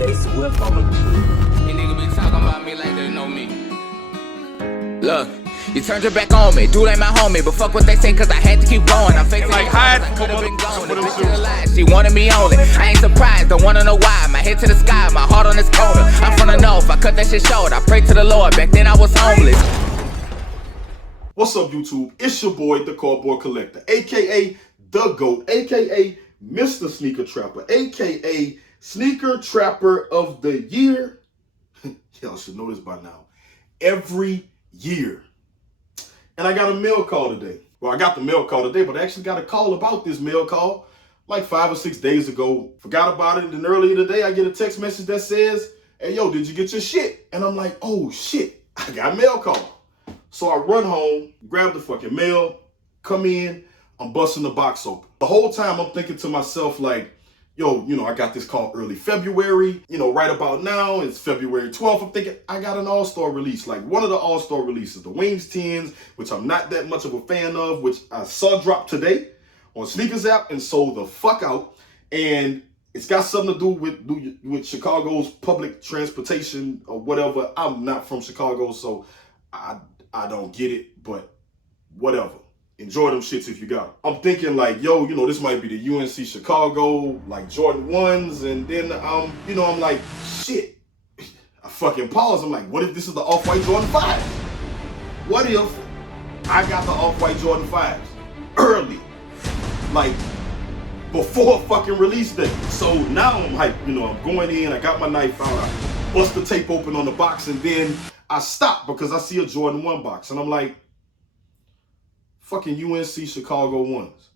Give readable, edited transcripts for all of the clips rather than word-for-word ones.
J Swift on the These niggas be talking about me like they know me. Look, you turned your back on me. Dude ain't my homie, but fuck what they say, cause I had to keep going. I'm facing Like, it, hide I could've for been gone. The what bitch it is do. alive, she wanted me only. I ain't surprised, don't wanna know why. My head to the sky, my heart on this corner. I'm from the north, I cut that shit short. I pray to the Lord, back then I was homeless. What's up, YouTube? It's your boy, the Cardboard Collector, aka The GOAT, aka Mr. Sneaker Trapper, aka Sneaker Trapper of the Year. Y'all should know this by now. Every year. And I got a mail call today. Well, I got the mail call today, but I actually got a call about this mail call like 5 or 6 days ago. Forgot about it, and then earlier today I get a text message that says, "Hey, yo, did you get your shit?" And I'm like, oh shit, I got a mail call. So I run home, grab the fucking mail, come in, I'm busting the box open. The whole time I'm thinking to myself like, yo, I got this call early February, right about now, it's February 12th. I'm thinking I got an all-star release, like one of the all-star releases, the Wings 10s, which I'm not that much of a fan of, which I saw drop today on Sneakers app and sold the fuck out. And it's got something to do with Chicago's public transportation or whatever. I'm not from Chicago, so I don't get it, but whatever. Enjoy them shits if you got them. I'm thinking like, yo, this might be the UNC Chicago, like Jordan 1s, and then, I'm like, shit. I fucking pause. I'm like, what if this is the Off-White Jordan 5? What if I got the Off-White Jordan 5s early? Like, before fucking release day. So now I'm hyped, I'm going in, I got my knife out, I bust the tape open on the box, and then I stop because I see a Jordan 1 box, and I'm like, fucking UNC Chicago 1s.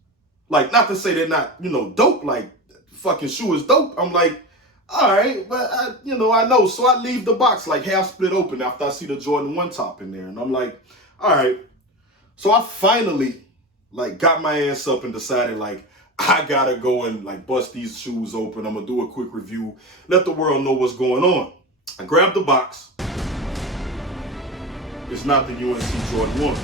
Like, not to say they're not, dope, like, fucking shoe is dope. I'm like, all right, but, I know. So I leave the box, like, half split open after I see the Jordan 1 top in there, and I'm like, all right. So I finally, like, got my ass up and decided, like, I gotta go and, like, bust these shoes open. I'm gonna do a quick review, let the world know what's going on. I grabbed the box. It's not the UNC Jordan 1.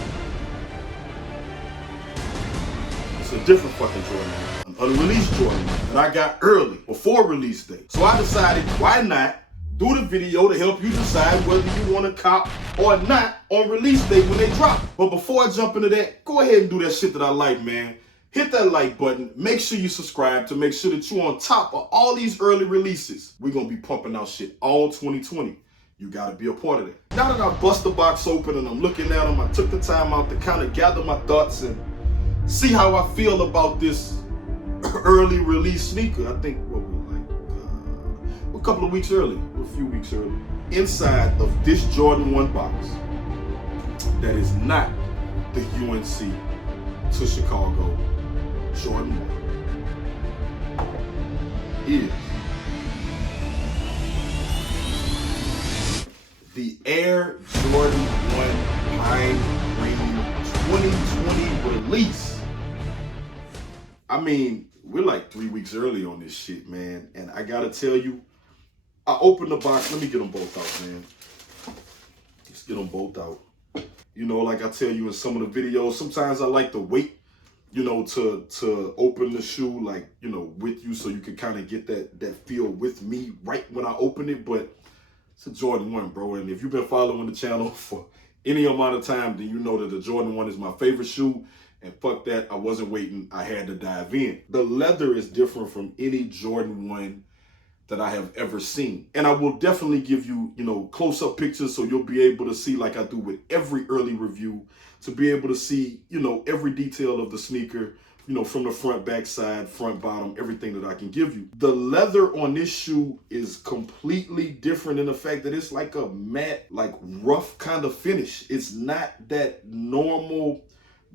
It's a different fucking Jordan 1. An unreleased Jordan 1 that I got early, before release day. So I decided, why not do the video to help you decide whether you want to cop or not on release day when they drop. But before I jump into that, go ahead and do that shit that I like, man. Hit that like button. Make sure you subscribe to make sure that you're on top of all these early releases. We're going to be pumping out shit all 2020. You got to be a part of it. Now that I bust the box open and I'm looking at them, I took the time out to kind of gather my thoughts and see how I feel about this early release sneaker. I think what we're like a couple of weeks early, a few weeks early. Inside of this Jordan 1 box that is not the UNC to Chicago Jordan 1 is the Air Jordan 1 Pine Green 2020 release. I mean, we're like 3 weeks early on this shit, man. And I gotta tell you, I opened the box. Let me get them both out, man. Let's get them both out. Like I tell you in some of the videos, sometimes I like to wait, to open the shoe, like, with you so you can kind of get that feel with me right when I open it. But it's a Jordan 1, bro. And if you've been following the channel for any amount of time, then you know that the Jordan 1 is my favorite shoe. And fuck that, I wasn't waiting. I had to dive in. The leather is different from any Jordan 1 that I have ever seen. And I will definitely give you, close-up pictures so you'll be able to see, like I do with every early review, to be able to see, every detail of the sneaker, from the front, back side, front, bottom, everything that I can give you. The leather on this shoe is completely different in the fact that it's like a matte, like rough kind of finish. It's not that normal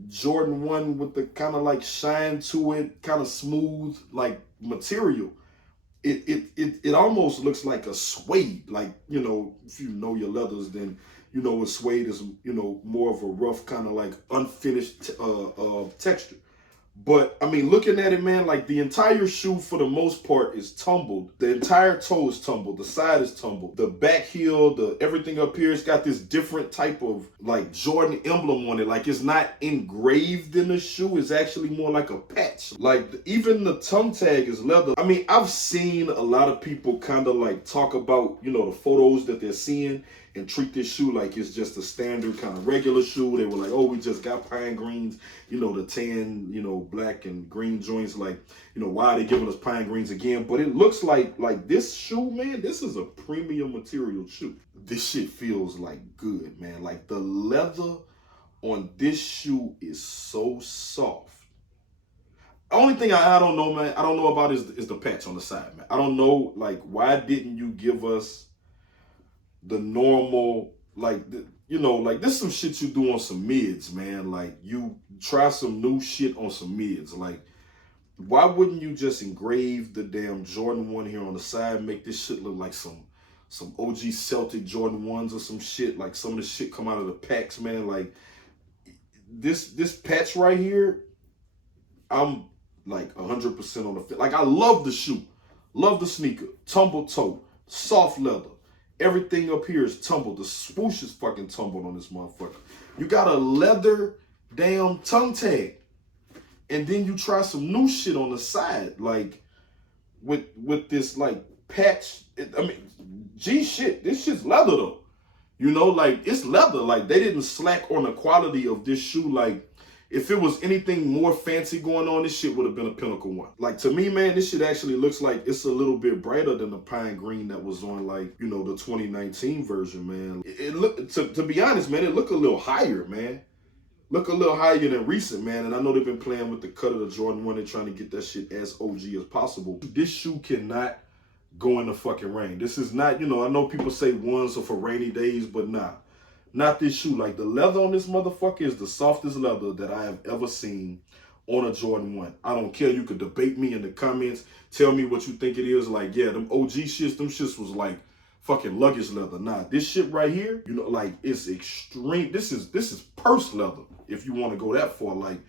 Jordan 1 with the kind of like shine to it, kind of smooth, like material. It almost looks like a suede. Like, if you know your leathers, then a suede is, more of a rough kind of like unfinished texture. But I mean, looking at it, man, like the entire shoe for the most part is tumbled. The entire toe is tumbled. The side is tumbled. The back heel, everything up here, it's got this different type of like Jordan emblem on it. Like it's not engraved in the shoe. It's actually more like a patch. Like even the tongue tag is leather. I mean, I've seen a lot of people kind of like talk about, you know, the photos that they're seeing and treat this shoe like it's just a standard kind of regular shoe. They were like, oh, we just got pine greens, you know, the tan, you know, black and green joints. Like, you know, why are they giving us pine greens again? But it looks like this shoe, man, this is a premium material shoe. This shit feels like good, man. Like the leather on this shoe is so soft. Only thing I don't know, man, I don't know about is the patch on the side, man. I don't know, like, why didn't you give us the normal, like, you know, like this some shit you do on some mids, man. Like you try some new shit on some mids. Like, why wouldn't you just engrave the damn Jordan 1 here on the side, make this shit look like some OG Celtic Jordan 1s or some shit, like some of the shit come out of the packs, man. Like this patch right here, I'm like 100% on the fit. Like I love the shoe, love the sneaker, tumble toe, soft leather. Everything up here is tumbled. The swoosh is fucking tumbled on this motherfucker. You got a leather damn tongue tag. And then you try some new shit on the side. Like, with this, like, patch. I mean, G shit. This shit's leather, though. You know, like, it's leather. Like, they didn't slack on the quality of this shoe. Like, if it was anything more fancy going on, this shit would have been a Pinnacle 1. Like, to me, man, this shit actually looks like it's a little bit brighter than the pine green that was on, like, you know, the 2019 version, man. It look, to be honest, man, it look a little higher, man. Look a little higher than recent, man. And I know they've been playing with the cut of the Jordan 1 and trying to get that shit as OG as possible. This shoe cannot go in the fucking rain. This is not, you know, I know people say ones are for rainy days, but nah. Not this shoe. Like the leather on this motherfucker is the softest leather that I have ever seen on a Jordan 1. I don't care. You could debate me in the comments. Tell me what you think it is. Like, yeah, them OG shits, them shits was like fucking luggage leather. Nah, this shit right here, you know, like it's extreme. This is purse leather. If you want to go that far, like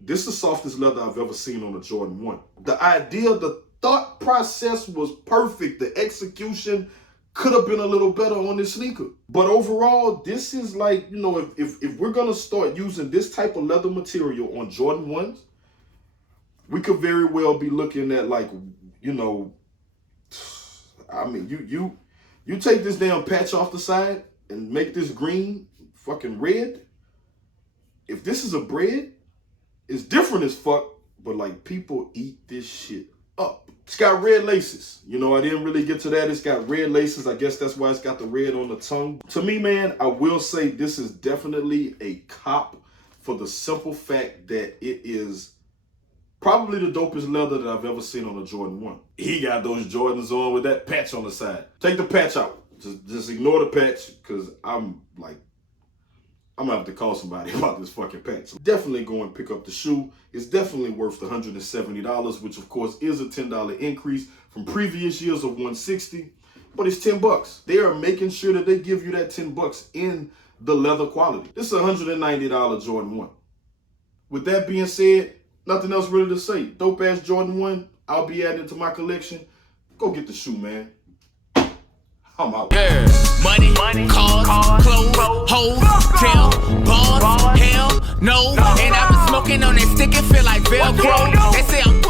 this is the softest leather I've ever seen on a Jordan 1. The idea, the thought process was perfect. The execution could have been a little better on this sneaker. But overall, this is like, you know, if we're going to start using this type of leather material on Jordan 1s, we could very well be looking at like, you know, I mean, you take this damn patch off the side and make this green fucking red. If this is a bread, it's different as fuck, but like people eat this shit up. It's got red laces. You know, I didn't really get to that. It's got red laces. I guess that's why it's got the red on the tongue. To me, man, I will say this is definitely a cop for the simple fact that it is probably the dopest leather that I've ever seen on a Jordan 1. He got those Jordans on with that patch on the side. Take the patch out. Just ignore the patch, because I'm gonna have to call somebody about this fucking patch. So definitely go and pick up the shoe. It's definitely worth the $170, which of course is a $10 increase from previous years of $160, but it's $10. They are making sure that they give you that $10 in the leather quality. This is a $190 Jordan 1. With that being said, nothing else really to say. Dope ass Jordan 1. I'll be adding it to my collection. Go get the shoe, man. I'm out. Yeah. Money, cars, clothes, hoes, jail, bars, hell, no. And I've been smoking on that stick and feel like Velcro. They say I'm